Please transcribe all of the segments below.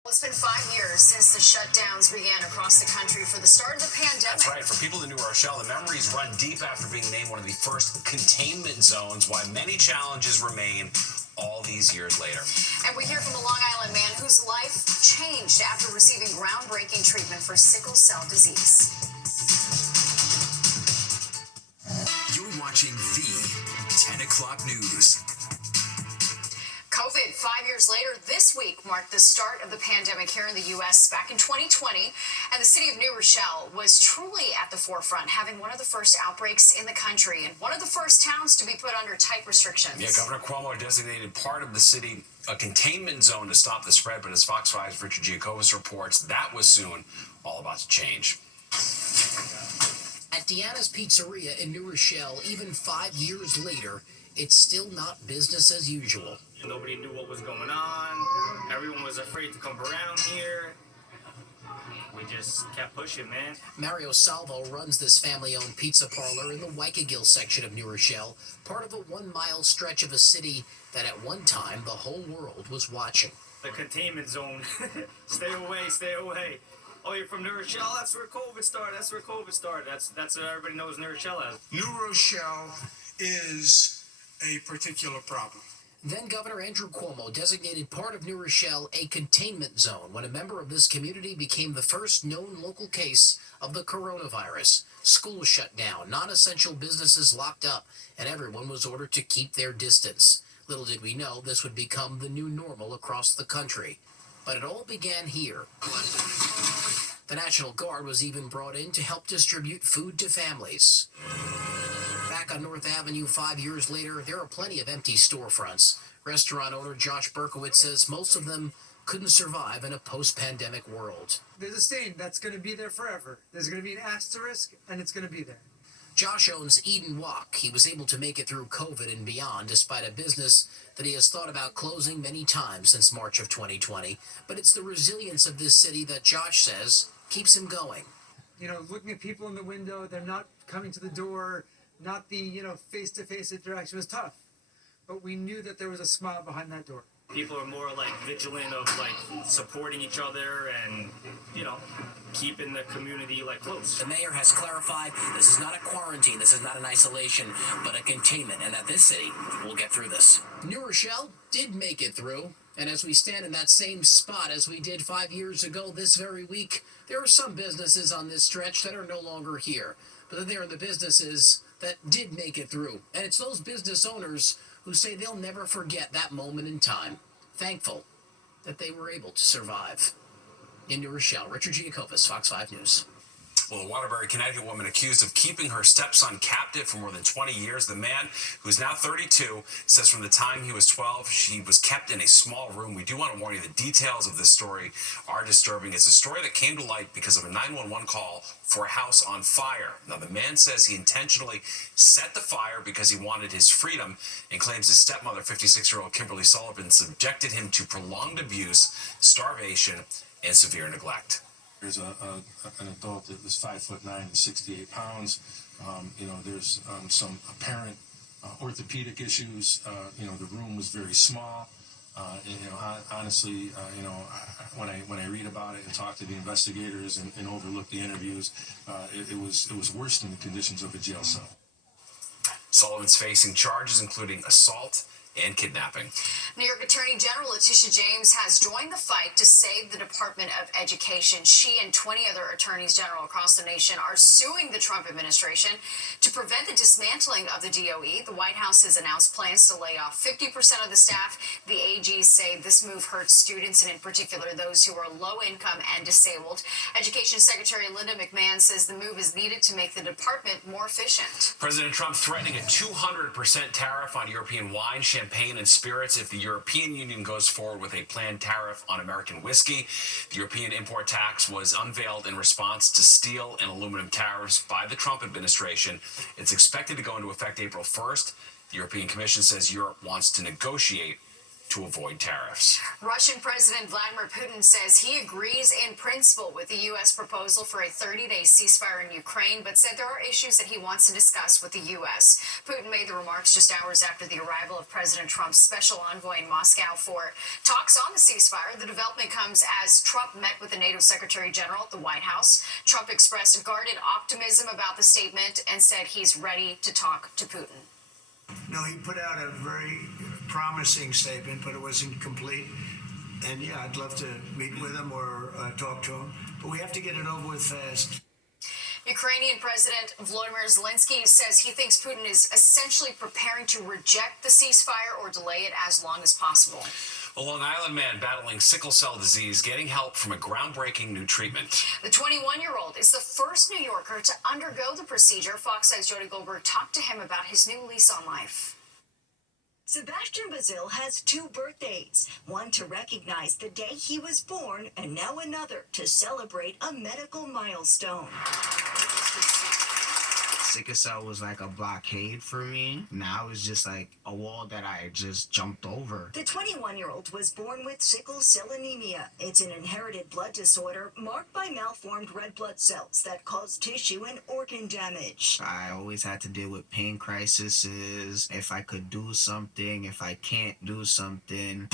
Well, it's been 5 years since the shutdowns began across the country for the start of the pandemic. That's right. For people in New Rochelle, the memories run deep after being named one of the first containment zones, while many challenges remain all these years later. And we hear from a Long Island man whose life changed after receiving groundbreaking treatment for sickle cell disease. You're watching the 10 o'clock news. COVID 5 years later this week marked the start of the pandemic here in the U.S. back in 2020, and the city of New Rochelle was truly at the forefront, having one of the first outbreaks in the country and one of the first towns to be put under tight restrictions. Yeah, Governor Cuomo designated part of the city a containment zone to stop the spread, but as Fox 5's Richard Giacobus reports, that was soon all about to change. At Deanna's Pizzeria in New Rochelle, even 5 years later, it's still not business as usual. Nobody knew what was going on. Everyone was afraid to come around here. We just kept pushing, man. Mario Salvo runs this family-owned pizza parlor in the Waikagill section of New Rochelle, part of a 1 mile stretch of a city that at one time the whole world was watching. The containment zone. Stay away, stay away. Oh, you're from New Rochelle? That's where COVID started. That's where COVID started. That's what everybody knows New Rochelle as. New Rochelle is a particular problem. Then Governor Andrew Cuomo designated part of New Rochelle a containment zone when a member of this community became the first known local case of the coronavirus. Schools shut down, non-essential businesses locked up, and everyone was ordered to keep their distance. Little did we know this would become the new normal across the country. But it all began here. The National Guard was even brought in to help distribute food to families. Back on North Avenue 5 years later, there are plenty of empty storefronts. Restaurant owner Josh Berkowitz says most of them couldn't survive in a post-pandemic world. There's a stain that's going to be there forever. There's going to be an asterisk, and it's going to be there. Josh owns Eden Walk. He was able to make it through COVID and beyond despite a business that he has thought about closing many times since March of 2020. But it's the resilience of this city that Josh says keeps him going. You know, looking at people in the window, they're not coming to the door, not the, face-to-face interaction was tough. But we knew that there was a smile behind that door. People are more vigilant of supporting each other and, keeping the community close. The mayor has clarified this is not a quarantine, this is not an isolation, but a containment, and that this city will get through this. New Rochelle did make it through, and as we stand in that same spot as we did 5 years ago this very week, there are some businesses on this stretch that are no longer here. But then there are the businesses that did make it through, and it's those business owners who say they'll never forget that moment in time, thankful that they were able to survive. In New Rochelle, Richard Giacobus, Fox 5 News. Well, a Waterbury, Connecticut woman accused of keeping her stepson captive for more than 20 years. The man, who's now 32, says from the time he was 12, she was kept in a small room. We do want to warn you, the details of this story are disturbing. It's a story that came to light because of a 911 call for a house on fire. Now, the man says he intentionally set the fire because he wanted his freedom and claims his stepmother, 56-year-old Kimberly Sullivan, subjected him to prolonged abuse, starvation, and severe neglect. There's an adult that was 5'9" and 68 pounds. There's some apparent orthopedic issues. The room was very small. Honestly, when I read about it and talk to the investigators and overlook the interviews, it was worse than the conditions of a jail cell. Sullivan's facing charges including assault and kidnapping. New York Attorney General Letitia James has joined the fight to save the Department of Education. She and 20 other attorneys general across the nation are suing the Trump administration to prevent the dismantling of the DOE. The White House has announced plans to lay off 50% of the staff. The AGs say this move hurts students, and in particular those who are low income and disabled. Education Secretary Linda McMahon says the move is needed to make the department more efficient. President Trump threatening a 200% tariff on European wine, champagne, and spirits if the European Union goes forward with a planned tariff on American whiskey. The European import tax was unveiled in response to steel and aluminum tariffs by the Trump administration. It's expected to go into effect April 1st. The European Commission says Europe wants to negotiate to avoid tariffs. Russian President Vladimir Putin says he agrees in principle with the U.S. proposal for a 30-day ceasefire in Ukraine, but said there are issues that he wants to discuss with the U.S. Putin made the remarks just hours after the arrival of President Trump's special envoy in Moscow for talks on the ceasefire. The development comes as Trump met with the NATO Secretary General at the White House. Trump expressed guarded optimism about the statement and said he's ready to talk to Putin. No, he put out a very promising statement, but it wasn't complete. And yeah, I'd love to meet with him or talk to him, but we have to get it over with fast. Ukrainian President Volodymyr Zelensky says he thinks Putin is essentially preparing to reject the ceasefire or delay it as long as possible. A Long Island man battling sickle cell disease getting help from a groundbreaking new treatment. The 21-year-old is the first New Yorker to undergo the procedure. Fox 5's Jody Goldberg talked to him about his new lease on life. Sebastian Bazil has 2 birthdays, one to recognize the day he was born and now another to celebrate a medical milestone. Sickle cell was like a blockade for me. Now it's just like a wall that I just jumped over. The 21-year-old was born with sickle cell anemia. It's an inherited blood disorder marked by malformed red blood cells that cause tissue and organ damage. I always had to deal with pain crises, if I could do something, if I can't do something.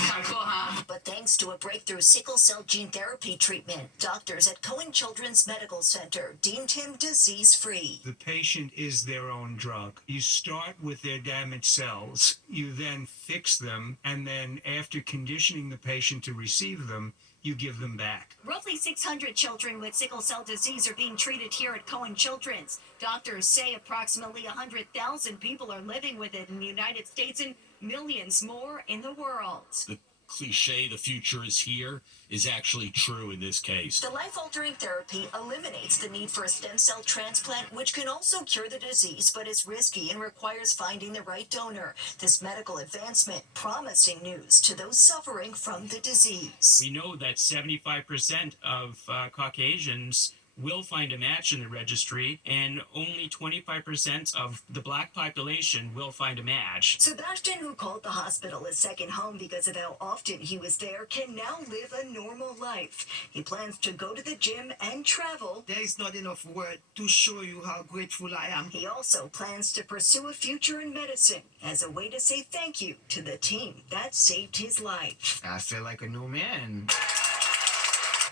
But thanks to a breakthrough sickle cell gene therapy treatment, doctors at Cohen Children's Medical Center deemed him disease-free. The patient is their own drug. You start with their damaged cells, you then fix them, and then after conditioning the patient to receive them, you give them back. Roughly 600 children with sickle cell disease are being treated here at Cohen Children's. Doctors say approximately 100,000 people are living with it in the United States and millions more in the world. The cliche, the future is here, is actually true in this case. The life-altering therapy eliminates the need for a stem cell transplant, which can also cure the disease, but is risky and requires finding the right donor. This medical advancement promising news to those suffering from the disease. We know that 75% of Caucasians will find a match in the registry, and only 25% of the black population will find a match. Sebastian, who called the hospital his second home because of how often he was there, can now live a normal life. He plans to go to the gym and travel. There is not enough word to show you how grateful I am. He also plans to pursue a future in medicine as a way to say thank you to the team that saved his life. I feel like a new man.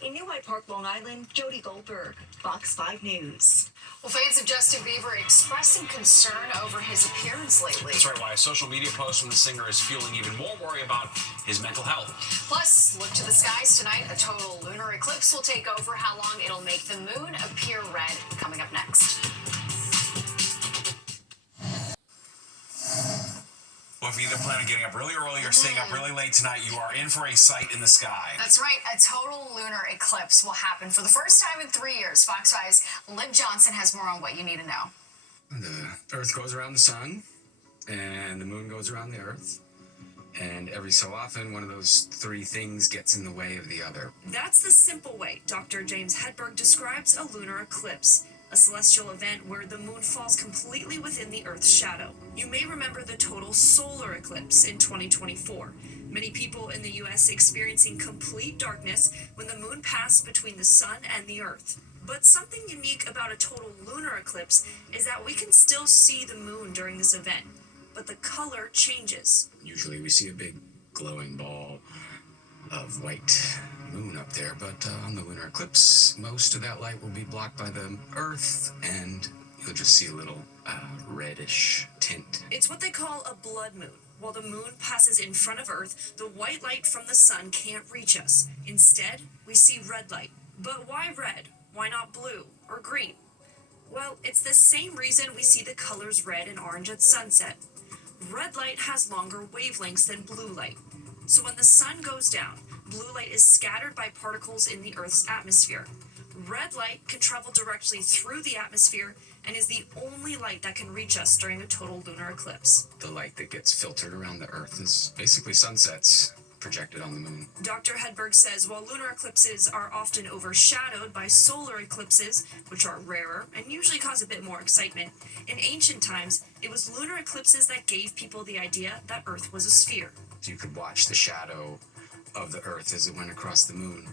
In New Hyde Park, Long Island, Jody Goldberg, Fox 5 News. Well, fans of Justin Bieber expressing concern over his appearance lately. That's right, why a social media post from the singer is fueling even more worry about his mental health. Plus, look to the skies tonight. A total lunar eclipse will take over. How long it'll make the moon appear red, coming up next. Well, if you either plan on getting up really early or staying up really late tonight, you are in for a sight in the sky. That's right. A total lunar eclipse will happen for the first time in 3 years. Fox 5's Liv Johnson has more on what you need to know. The Earth goes around the sun, and the moon goes around the Earth. And every so often, one of those 3 things gets in the way of the other. That's the simple way Dr. James Hedberg describes a lunar eclipse, a celestial event where the moon falls completely within the Earth's shadow. You may remember the total solar eclipse in 2024. Many people in the U.S. experiencing complete darkness when the moon passed between the sun and the Earth. But something unique about a total lunar eclipse is that we can still see the moon during this event, but the color changes. Usually we see a big glowing ball of white moon up there, but on the lunar eclipse, most of that light will be blocked by the Earth, and you'll just see a little reddish tint. It's what they call a blood moon. While the moon passes in front of Earth, the white light from the sun can't reach us. Instead, we see red light. But why red? Why not blue or green? Well, it's the same reason we see the colors red and orange at sunset. Red light has longer wavelengths than blue light. So when the sun goes down, blue light is scattered by particles in the Earth's atmosphere. Red light can travel directly through the atmosphere and is the only light that can reach us during a total lunar eclipse. The light that gets filtered around the Earth is basically sunsets. projected on the moon. Dr. Hedberg says while lunar eclipses are often overshadowed by solar eclipses, which are rarer and usually cause a bit more excitement, in ancient times, it was lunar eclipses that gave people the idea that Earth was a sphere. You could watch the shadow of the Earth as it went across the moon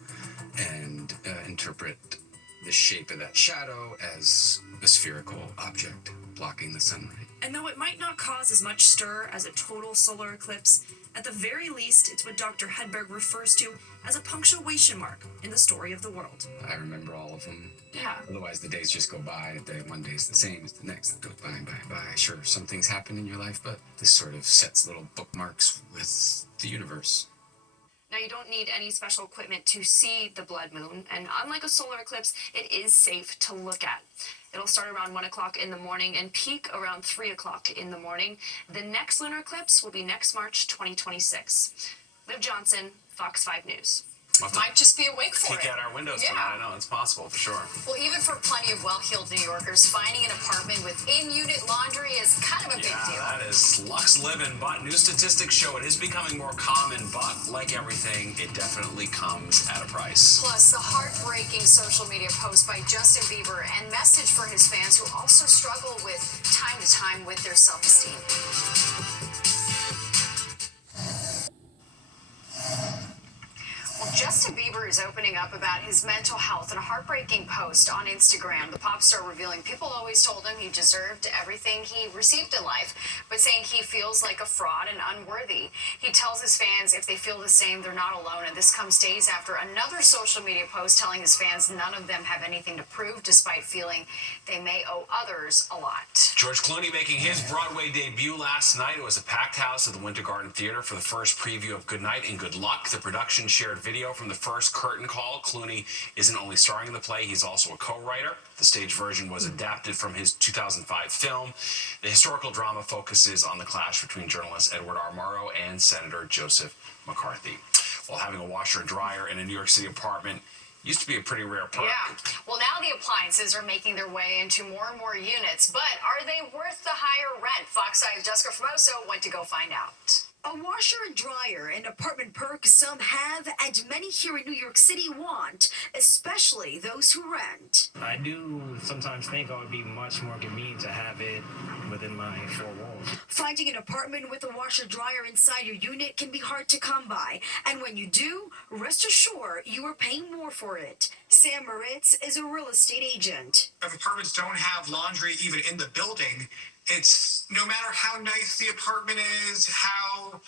and interpret the shape of that shadow as a spherical object blocking the sunlight. And though it might not cause as much stir as a total solar eclipse, at the very least, it's what Dr. Hedberg refers to as a punctuation mark in the story of the world. I remember all of them. Yeah. Otherwise, the days just go by. One day's the same as the next that goes by and by and by. Sure, some things happen in your life, but this sort of sets little bookmarks with the universe. Now, you don't need any special equipment to see the blood moon, and unlike a solar eclipse, it is safe to look at. It'll start around 1 o'clock in the morning and peak around 3 o'clock in the morning. The next lunar eclipse will be next March 2026. Liv Johnson, Fox 5 News. Might just be awake for Peek it. out our windows Yeah. tonight. I know, it's possible for sure. Well, even for plenty of well-heeled New Yorkers, finding an apartment with in-unit laundry is kind of a big deal. That is Lux Living, but new statistics show it is becoming more common, but like everything, it definitely comes at a price. Plus, the heartbreaking social media post by Justin Bieber and message for his fans who also struggle with time to time with their self-esteem. Well, Justin Bieber is opening up about his mental health in a heartbreaking post on Instagram. The pop star revealing people always told him he deserved everything he received in life, but saying he feels like a fraud and unworthy. He tells his fans if they feel the same, they're not alone, and this comes days after another social media post telling his fans none of them have anything to prove, despite feeling they may owe others a lot. George Clooney making his Broadway debut last night. It was a packed house at the Winter Garden Theater for the first preview of Good Night and Good Luck. The production shared video from the first curtain call. Clooney isn't only starring in the play, he's also a co-writer. The stage version was adapted from his 2005 film. The historical drama focuses on the clash between journalist Edward R. Murrow and Senator Joseph McCarthy. While having a washer and dryer in a New York City apartment used to be a pretty rare perk. Yeah. Well, now the appliances are making their way into more and more units, but are they worth the higher rent? Fox 5's Jessica Formoso went to go find out. A washer and dryer, an apartment perk some have and many here in New York City want, especially those who rent. I do sometimes think it would be much more convenient to have it within my four walls. Finding an apartment with a washer dryer inside your unit can be hard to come by, and when you do, rest assured you are paying more for it. Sam Moritz is a real estate agent. If apartments don't have laundry even in the building, it's no matter how nice the apartment is, how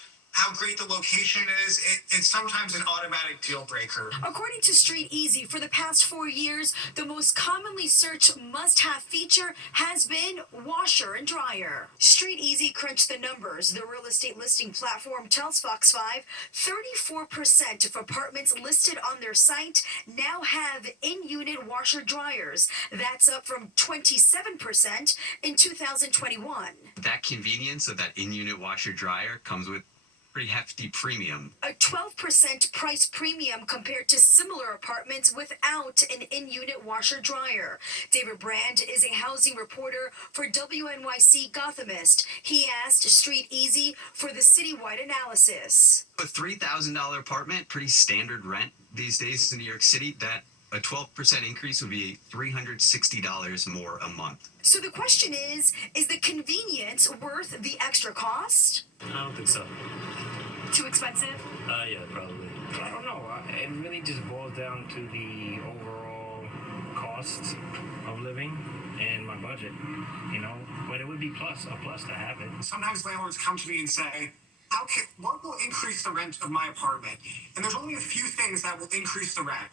great the location is, it's sometimes an automatic deal breaker. According to Street Easy, for the past 4 years, the most commonly searched must-have feature has been washer and dryer. Street Easy crunched the numbers. The real estate listing platform tells Fox 5 34% of apartments listed on their site now have in-unit washer dryers. That's up from 27% in 2021. That convenience of that in-unit washer dryer comes with pretty hefty premium. A 12% price premium compared to similar apartments without an in-unit washer dryer. David Brand is a housing reporter for WNYC Gothamist. He asked Street Easy for the citywide analysis. A $3,000 apartment, pretty standard rent these days in New York City, that a 12% increase would be $360 more a month. So the question is the convenience worth the extra cost? I don't think so. Too expensive? Yeah, probably. I don't know. It really just boils down to the overall cost of living and my budget, you know. But it would be a plus to have it. Sometimes landlords come to me and say, what will increase the rent of my apartment? And there's only a few things that will increase the rent.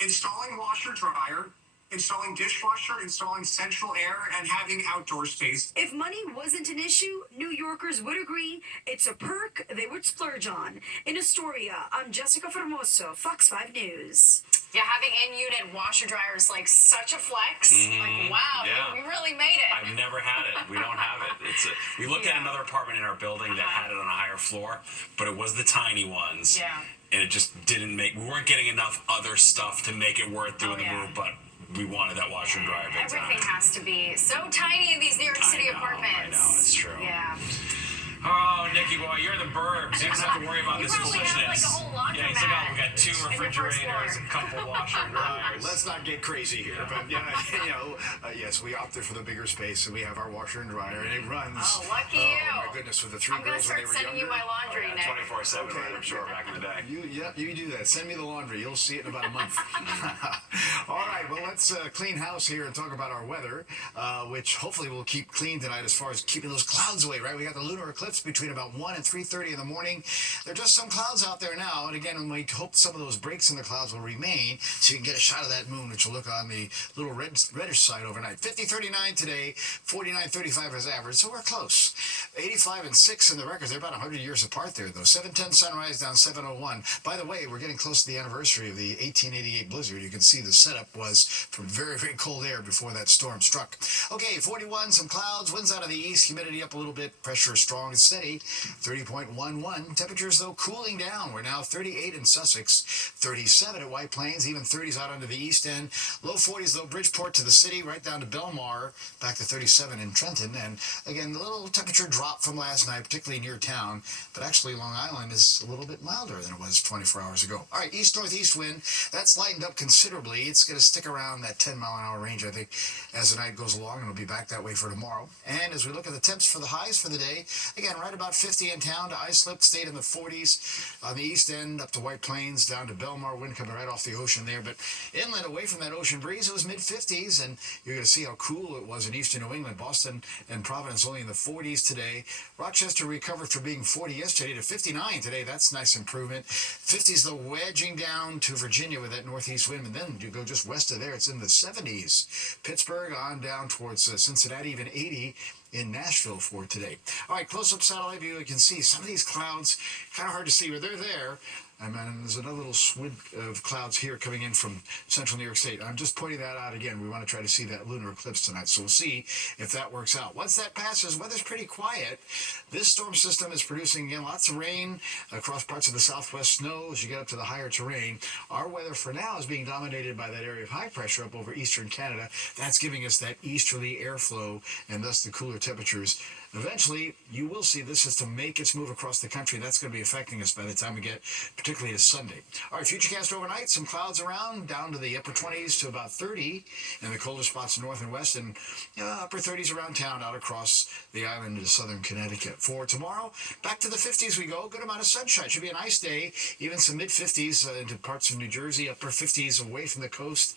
Installing washer dryer, installing dishwasher, installing central air, and having outdoor space. If money wasn't an issue, New Yorkers would agree it's a perk they would splurge on. In Astoria, I'm Jessica Formoso, Fox 5 News. Yeah, having in-unit washer dryer is like such a flex. Like, wow, yeah. we really made it. I've never had it. We don't have it. We looked at another apartment in our building that had it on a higher floor, but it was the tiny ones. Yeah. And it just didn't we weren't getting enough other stuff to make it worth doing the move, but we wanted that washer and dryer big time. Everything has to be so tiny in these New York City apartments. I know, it's true. Yeah. Oh, Nikki boy, you're the burbs. You don't have to worry about this probably have, foolishness. like, a whole laundromat yeah, so we got 2 in the first refrigerators, floor. a couple washer and dryers. Let's not get crazy here, but yes, we opted for the bigger space, and we have our washer and dryer, and it runs. Oh, lucky you. Oh my goodness, with the 3 I'm gonna girls when start they were sending younger. you my laundry next. 24/7, right? I'm sure back in the day. You do that. Send me the laundry. You'll see it in about a month. All right, well, let's clean house here and talk about our weather, which hopefully we'll keep clean tonight as far as keeping those clouds away, right? We got the lunar eclipse between about 1 and 3:30 in the morning. There are just some clouds out there now, and again, we hope some of those breaks in the clouds will remain so you can get a shot of that moon, which will look on the little reddish side overnight. 50-39 today, 49-35 as average, so we're close. 85 and 6 in the records. They're about 100 years apart there, though. 7:10 sunrise down 7:01. By the way, we're getting close to the anniversary of the 1888 blizzard. You can see the setup was from very, very cold air before that storm struck. Okay, 41, some clouds, winds out of the east, humidity up a little bit, pressure strong and steady, 30.11. Temperatures, though, cooling down. We're now 38 in Sussex, 37 at White Plains, even 30s out onto the east end. Low 40s, though, Bridgeport to the city, right down to Belmar, back to 37 in Trenton. And again, the little temperature drop from last night, particularly near town, but actually Long Island is a little bit milder than it was 24 hours ago. All right, east-northeast wind, that's lightened up considerably. It's going to stick around that 10-mile-an-hour range, I think, as the night goes along, and it'll be back that way for tomorrow. And as we look at the temps for the highs for the day, again, right about 50 in town to Islip, stayed in the 40s on the east end, up to White Plains, down to Belmar, wind coming right off the ocean there. But inland, away from that ocean breeze, it was mid-50s, and you're going to see how cool it was in eastern New England. Boston and Providence only in the 40s today. Rochester recovered from being 40 yesterday to 59 today. That's a nice improvement. 50s, though, wedging down to Virginia with that northeast wind, and then you go just west of there, it's in the 70s. Pittsburgh on down towards Cincinnati, even 80 in Nashville for today. All right, close-up satellite view, you can see some of these clouds, kind of hard to see, but they're there. And then there's another little swid of clouds here coming in from central New York State. I'm just pointing that out again. We want to try to see that lunar eclipse tonight, so we'll see if that works out. Once that passes, weather's pretty quiet. This storm system is producing, again, lots of rain across parts of the southwest, snow as you get up to the higher terrain. Our weather for now is being dominated by that area of high pressure up over eastern Canada. That's giving us that easterly airflow and thus the cooler temperatures. Eventually, you will see this system make its move across the country. That's going to be affecting us by the time we get particularly to Sunday. All right, futurecast overnight, some clouds around, down to the upper 20s to about 30 in the colder spots north and west, and upper 30s around town out across the island into southern Connecticut. For tomorrow, back to the 50s we go. Good amount of sunshine. Should be a nice day. Even some mid-50s into parts of New Jersey, upper 50s away from the coast.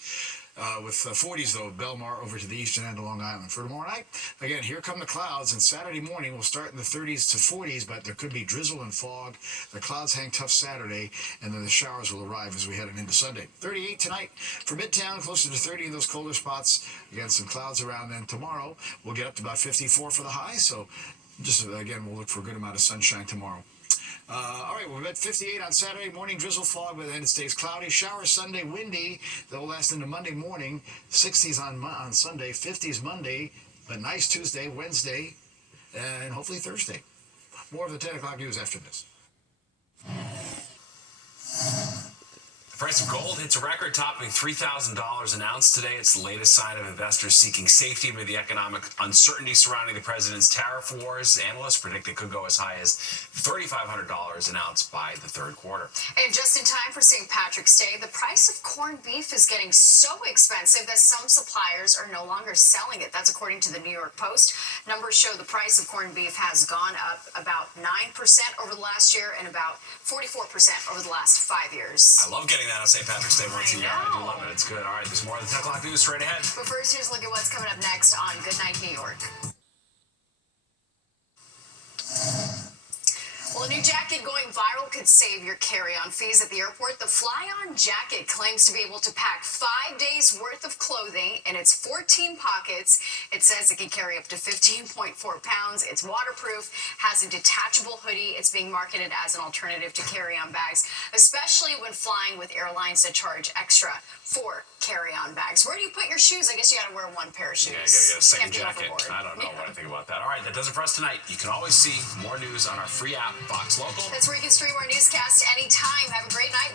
With 40s, though, Belmar over to the eastern end of Long Island. For tomorrow night, again, here come the clouds, and Saturday morning we'll start in the 30s to 40s, but there could be drizzle and fog. The clouds hang tough Saturday, and then the showers will arrive as we head into Sunday. 38 tonight for Midtown, closer to 30 in those colder spots. Again, some clouds around. Then tomorrow we'll get up to about 54 for the high, so just, again, we'll look for a good amount of sunshine tomorrow. All right, we're at 58 on Saturday morning, drizzle, fog, but then it stays cloudy. Shower Sunday, windy. They'll last into Monday morning. 60s on Sunday, 50s Monday, but nice Tuesday, Wednesday, and hopefully Thursday. More of the 10 o'clock news after this. The price of gold hits a record, topping $3,000 an ounce today. It's the latest sign of investors seeking safety amid the economic uncertainty surrounding the president's tariff wars. Analysts predict it could go as high as $3,500 an ounce by the third quarter. And just in time for St. Patrick's Day, the price of corned beef is getting so expensive that some suppliers are no longer selling it. That's according to the New York Post. Numbers show the price of corned beef has gone up about 9% over the last year and about 44% over the last 5 years. I love getting that on St. Patrick's Day once a year. I do love it. It's good. All right, there's more of the 10 o'clock news straight ahead. But first, here's a look at what's coming up next on Good Night New York. Well, a new jacket going viral could save your carry-on fees at the airport. The Fly-On jacket claims to be able to pack 5 days worth of clothing in its 14 pockets. It says it can carry up to 15.4 pounds. It's waterproof, has a detachable hoodie. It's being marketed as an alternative to carry-on bags, especially when flying with airlines that charge extra for carry-on bags. Where do you put your shoes? I guess you gotta wear one pair of shoes. Yeah, you gotta get a second Can't be jacket. overboard. I don't know what I think about that. All right, that does it for us tonight. You can always see more news on our free app, Fox Local. That's where you can stream our newscast anytime. Have a great night.